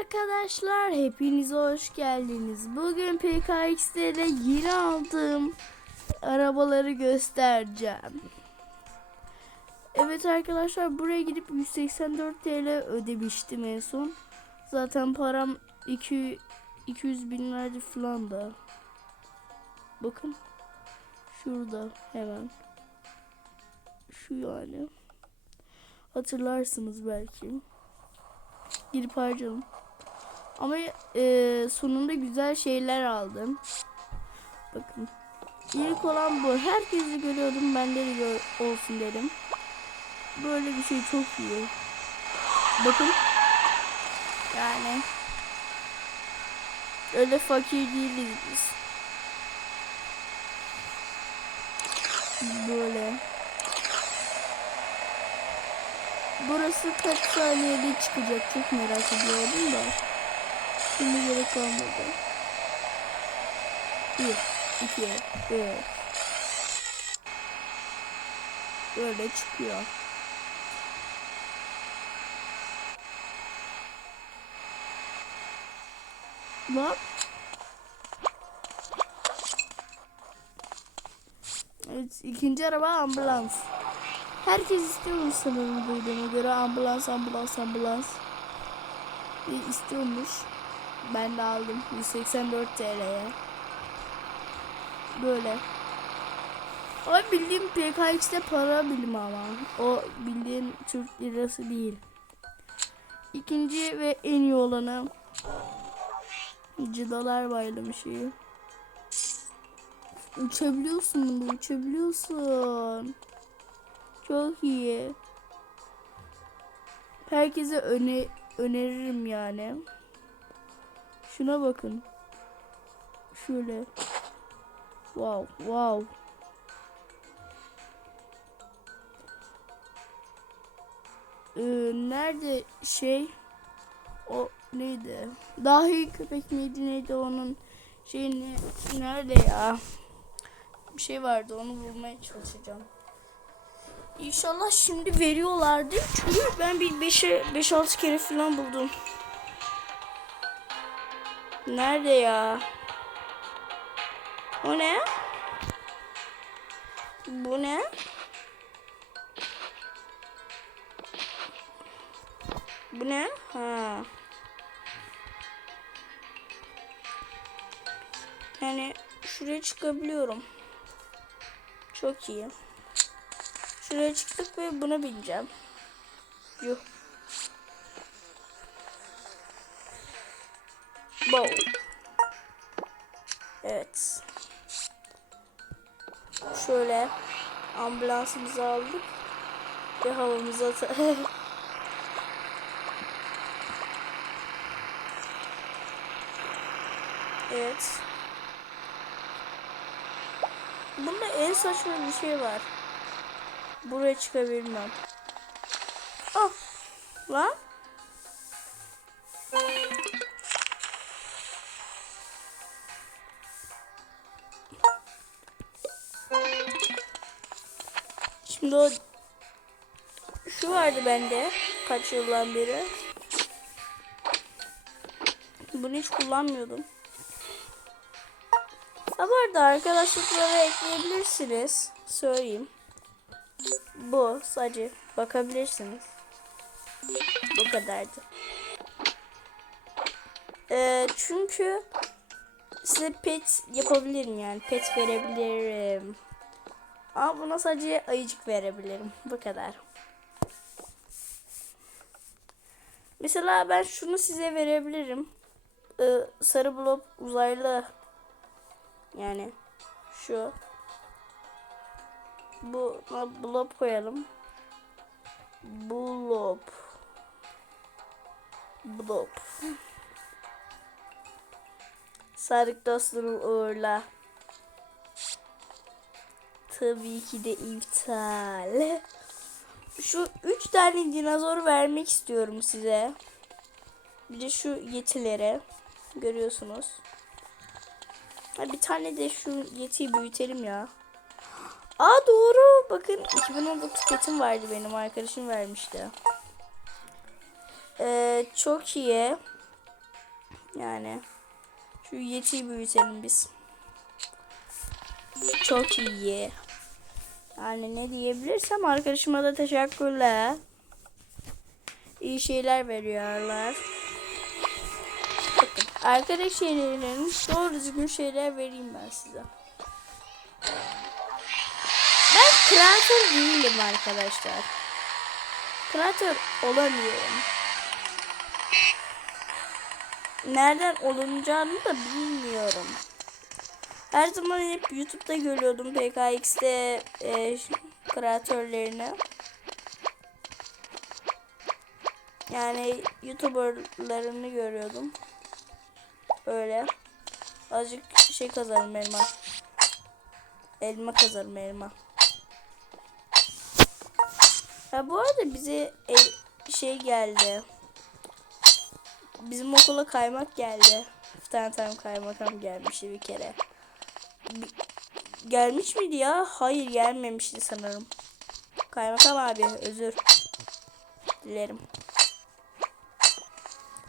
Arkadaşlar hepiniz hoş geldiniz. Bugün PKX'de de yeni aldığım arabaları göstereceğim. Evet arkadaşlar buraya gidip 184 TL ödemiştim en son. Zaten param 2 200 binlerce falan da. Bakın. Şurada hemen. Şu yani. Hatırlarsınız belki. Girip harcadım. Ama e, sonunda güzel şeyler aldım. Bakın. İlk olan bu. Herkesi görüyordum. Bende de gör- olsun dedim. Böyle bir şey çok iyi. Bakın. Yani. Öyle fakir değiliz biz. Böyle. Burası kaç saniyede çıkacak çok merak ediyordum da. Şimdi gerek kalmadı. Bir, iki, üç. Böyle çıkıyor. Bak. Evet, ikinci araba ambulans. Herkes istiyormuş sanırım duyduğuma göre ambulans ambulans ambulans. Ve istiyormuş. Ben de aldım 184 TL'ye. Böyle. Ama bildiğim PKX'de para bilimi ama. O bildiğin Türk lirası değil. İkinci ve en iyi olanı Cıdalar bayramı şeyi. Uçabiliyorsun bunda uçabiliyorsun. Çok iyi. Herkese öne öneririm yani. Şuna bakın. Şöyle. Wow, wow. Ee, nerede şey? O neydi? Dahi köpek miydi neydi onun şeyini nerede ya? Bir şey vardı onu bulmaya çalışacağım. İnşallah şimdi veriyorlardı. Çünkü ben bir 5'e 5-6 kere falan buldum. Nerede ya? O ne? Bu ne? Bu ne? Ha. Yani şuraya çıkabiliyorum. Çok iyi. Şuraya çıktık ve buna bineceğim. Yuh. Bow. Evet. Şöyle ambulansımızı aldık ve havamıza Evet. Bunda en saçma bir şey var. Buraya çıkabilmem. Ah. Lan. O şu vardı bende kaç yıldan beri. Bunu hiç kullanmıyordum. Ha bu arada arkadaşlıklara ekleyebilirsiniz. Söyleyeyim. Bu sadece bakabilirsiniz. Bu kadardı. Ee, çünkü size pet yapabilirim yani pet verebilirim. Ama buna sadece ayıcık verebilirim. Bu kadar. Mesela ben şunu size verebilirim. Ee, sarı blob uzaylı. Yani şu. Bu blob koyalım. Blob. Blob. Sadık dostum uğurla. Tabii ki de iptal. Şu üç tane dinozor vermek istiyorum size. Bir de şu yetilere. Görüyorsunuz. Ha, bir tane de şu yetiyi büyütelim ya. Aa doğru. Bakın 2019 petim vardı benim arkadaşım vermişti. Ee, çok iyi. Yani şu yetiyi büyütelim biz. Çok iyi. Yani ne diyebilirsem arkadaşıma da teşekkürler. İyi şeyler veriyorlar. Bakın arkadaş şeylerin doğru düzgün şeyler vereyim ben size. Ben kreatör değilim arkadaşlar. Kreatör olamıyorum. Nereden olunacağını da bilmiyorum. Her zaman hep YouTube'da görüyordum PKX'de e, kreatörlerini. Yani YouTuber'larını görüyordum. Öyle. Azıcık şey kazarım elma. Elma kazarım elma. Ha bu arada bize şey geldi. Bizim okula kaymak geldi. Bir tane tane kaymakam gelmişti bir kere. Gelmiş miydi ya? Hayır gelmemişti sanırım. Kaymakam abi özür dilerim.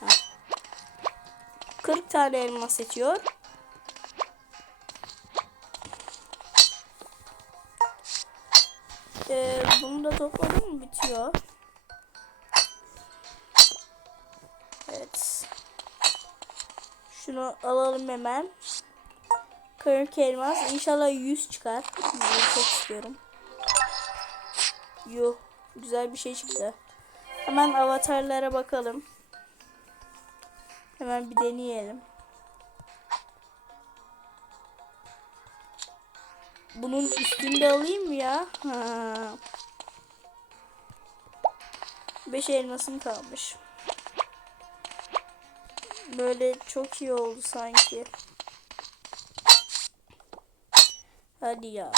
Ha. 40 tane elma seçiyor. Ee, bunu da topladım mı bitiyor. Evet. Şunu alalım hemen. 40 elmas. İnşallah 100 çıkar. Bunu çok istiyorum. Yuh. Güzel bir şey çıktı. Hemen avatarlara bakalım. Hemen bir deneyelim. Bunun üstünde alayım mı ya? Ha. 5 elmasım kalmış. Böyle çok iyi oldu sanki. Hadi ya.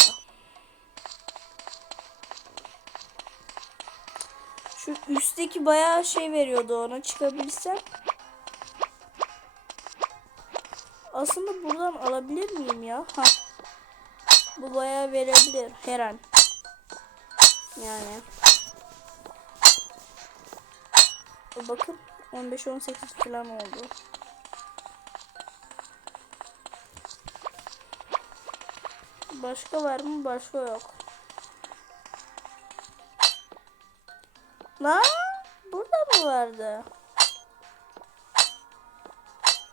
Şu üstteki bayağı şey veriyordu ona çıkabilsem. Aslında buradan alabilir miyim ya? Ha. Bu bayağı verebilir her an. Yani. Bakın 15-18 falan oldu. Başka var mı? Başka yok. Lan burada mı vardı?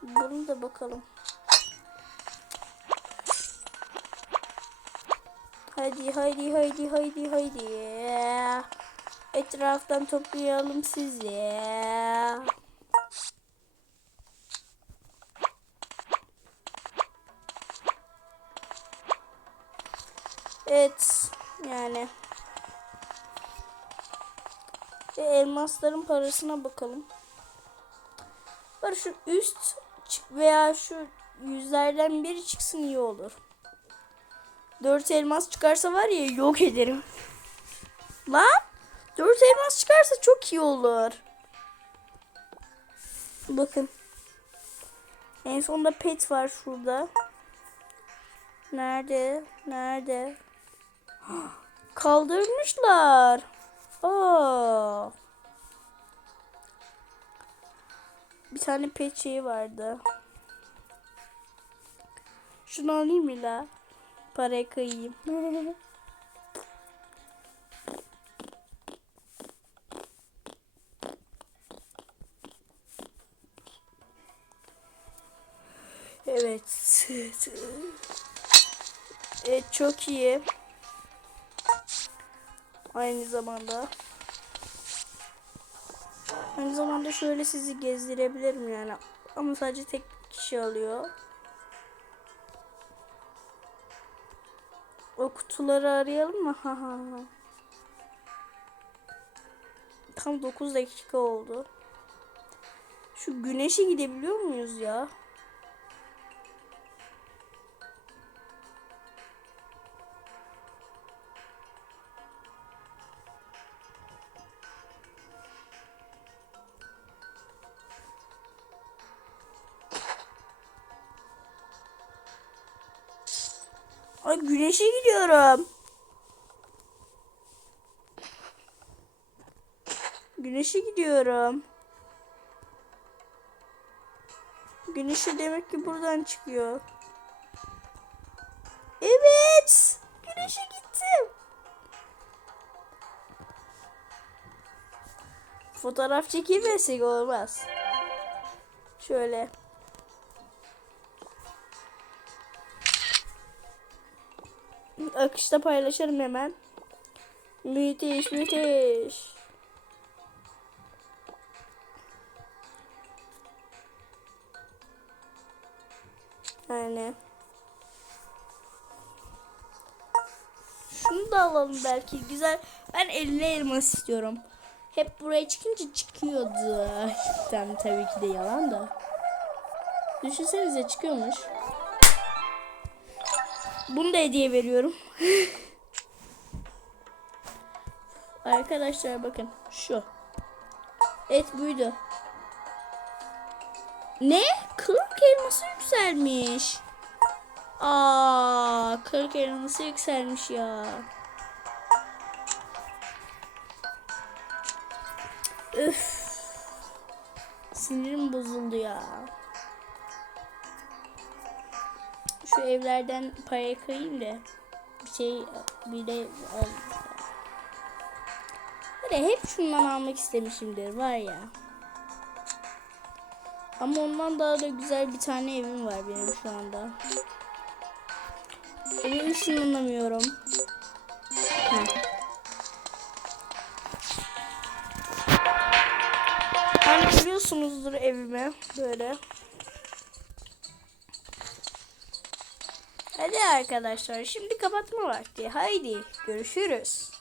Bunu da bakalım. Haydi haydi haydi haydi haydi. Etraftan toplayalım sizi. E, elmasların parasına bakalım. Var şu üst veya şu yüzlerden biri çıksın iyi olur. Dört elmas çıkarsa var ya yok ederim. Lan dört elmas çıkarsa çok iyi olur. Bakın. En sonunda pet var şurada. Nerede? Nerede? Kaldırmışlar. Aa. Bir tane pet vardı. Şunu alayım mı la? Parayı kıyayım. Evet. Evet çok iyi. Aynı zamanda. Aynı zamanda şöyle sizi gezdirebilirim yani. Ama sadece tek kişi alıyor. O kutuları arayalım mı? Ha ha. Tam 9 dakika oldu. Şu güneşe gidebiliyor muyuz ya? Ay güneşe gidiyorum. Güneşe gidiyorum. Güneşi demek ki buradan çıkıyor. Evet. Güneşe gittim. Fotoğraf çekilmesek olmaz. Şöyle. Akışta paylaşırım hemen. Müthiş müthiş. Yani. Şunu da alalım belki. Güzel. Ben 50 elmas istiyorum. Hep buraya çıkınca çıkıyordu. Cidden tabii ki de yalan da. Düşünsenize çıkıyormuş. Bunu da hediye veriyorum. Arkadaşlar bakın şu. Et buydu. Ne? 40 elması yükselmiş. Aa, 40 elması yükselmiş ya. Üf. Sinirim bozuldu ya. Şu evlerden paraya kayayım da bir şey bir de al. Hep şundan almak istemişimdir var ya. Ama ondan daha da güzel bir tane evim var benim şu anda. Evimi ışınlanamıyorum. Heh. Hani biliyorsunuzdur evimi böyle. Hadi arkadaşlar şimdi kapatma vakti. Haydi görüşürüz.